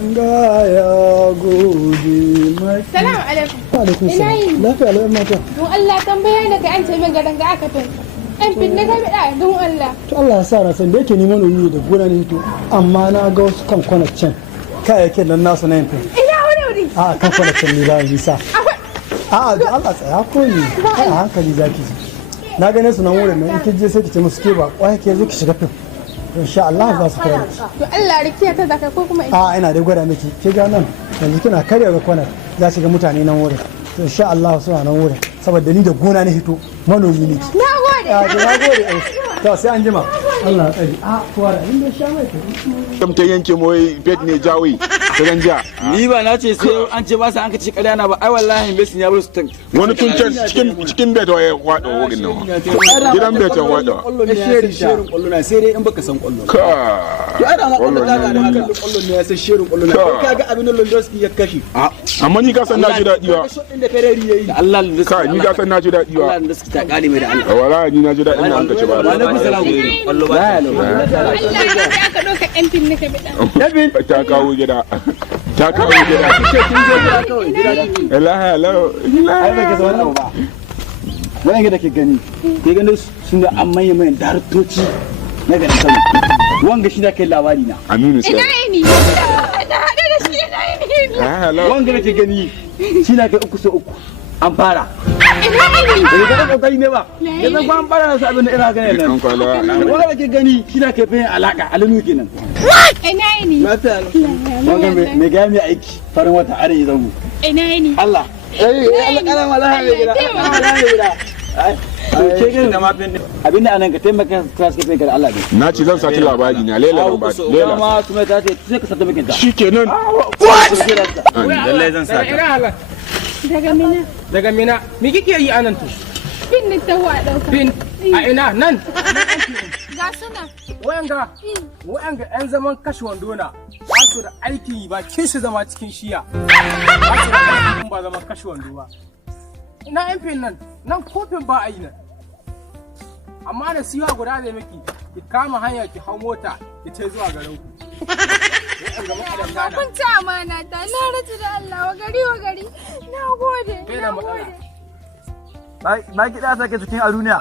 ganga ya gode mai. Salamu alaikum. Wa alaikum salam. Lafiya lau mata. Don Allah tambaya daga an ce min gadan ga aka tun. An fin na gabi da don Allah. To Allah ya sa na san da yake ni manomi da gona ne to amma na ga wasu kan can kayayyakin nan nasu na yin fin. Ina wuri. A kan can ne ba nisa. A'a da Allah tsaya koyi. Kai a hankali zaki ji. Na gane su nan wurin nan in je sai ki ce musu ke ba kwai ke zo ki shiga fin. Insha Allah za su kai. To Allah rikiya ta zaka ko kuma a ina dai gwada miki ke ga nan yanzu kina karya ga kwanar za ki ga mutane nan wurin to insha Allah suna nan wurin saboda ni da gona na hito manomi ne ki na gode to sai an jima Allah ya tsare a kuwa inda sha mai kam ta yanke moyi bet ne jawi ta ganja ni ba na ce sai an ce ba sa an ka ci ƙarya na ba ai wallahi besin ya bar su tan wani tun can cikin bet ya kwado wurin nan gidan bet ya kwado sherin kwallo na sai dai in baka san kwallo ka to ai da ma kwallo da haka kwallo ne ya san sherin kwallo na ka ga abin da Lewandowski ya kashe amma ni ka san na ji daɗi ba da Ferrari yayi da Allah ka ni ka san na ji daɗi ba Allah da suka ta kare mai da Allah wallahi ni na ji daɗin nan ka ci ba alaikum salam kwallo ba Allah ya aka doka ɗan fin na gabi da. ta kawo gida ta kawo gida Allah hello ai ba ka san wannan ba wannan gida ke gani sun da an maye daraktoci na garin Kano wanga shi da kai labari na Aminu sai Ina ni. Na haɗu da shi ina ni. hello wanga da ke gani shi na kai 3 an fara Ina ni. da ka kokari ne ba yanzu ba an fara su abin da ina ganin nan kan kwala wanda da ke gani shi na kai bayan alaka alanu kenan Ina ni. lafiya wanga mai gaya mai aiki farin wata arewa zango Ina ni. Allah Allah kana malaha mai gida Allah mai gida ke gani da mafin abinda anan ka taimaka ka suka fi Allah ne na ci zan sati labari na lela ba lela ma su mai ta ce sai ka sata mikin ta shikenan lallai zan sa ta Daga Mina, me kike yi anan to? Fin ni ta wa ɗauka. Fin a ina nan? Ga suna. Wayanga yan zaman kashe wandona ba su da aikin yi ba kin shi zama cikin shiya. Ba su da aikin ba zaman kashe wando ba. Ina yan fin nan kofin ba a yi nan. Amma da siwa guda zai miki ki kama hanya ki hau mota ki ce zuwa garin ku. Kun ci amana ta na rage da Allah wa gari. Na gode. Bai da matsala. na kiɗa sake cikin a duniya